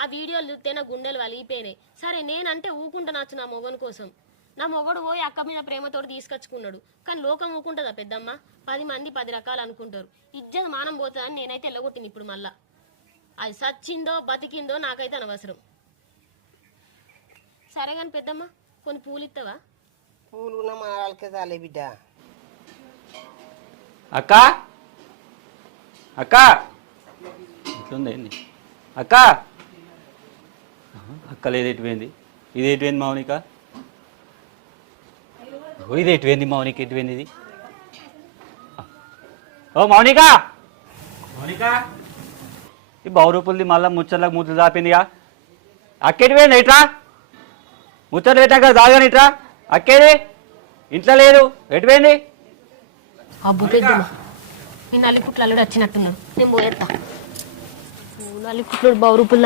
ఆ వీడియోలు చూస్తే నా గుండెలు వలిగిపోయినాయి. సరే నేనంటే ఊకుంటున్నాచ్చు నా మొగని కోసం. నా మొగడు పోయి అక్క మీద ప్రేమతోటి తీసుకొచ్చుకున్నాడు. కానీ లోకం ఊకుంటుందా పెద్దమ్మ? 10 మంది 10 రకాలు అనుకుంటారు. ఇజ్జత్ మానం పోతుందని నేనైతే ఎల్లగొట్టిన. ఇప్పుడు మళ్ళా అది సచ్చిందో బతికిందో నాకైతే అనవసరం. సరే కానీ పెద్దమ్మ కొన్ని పూలు ఇస్తావా? పూలు ఉన్న మారాలకే చాలే బిడ్డ. అక్క అక్క ఇట్లుంది అక్క. అక్క లేదు ఎటుపోయింది? ఇది ఎటుపోయింది మౌనిక? ఇది ఎటుపోయింది మౌనిక? ఎటుపోయింది ఇది? ఓ మౌనిక, మౌనిక ఈ బౌరూపులది మళ్ళీ ముచ్చట్లకు ముచ్చలు దాపిందిగా. అక్క ఎటుపోయింది? ఇట్రా ముచ్చట్లు పెట్టాక దాగాని ఇట్రా. అక్కేది ఇంట్లో లేదు, ఎటుపోయింది? అబ్బు పెద్దమ్మ ఈ నల్లిపుట్లు అల్లుడు వచ్చినట్టున్నాడు. నేను పోయేస్తా. నల్లిపుట్లు బౌరూపుల్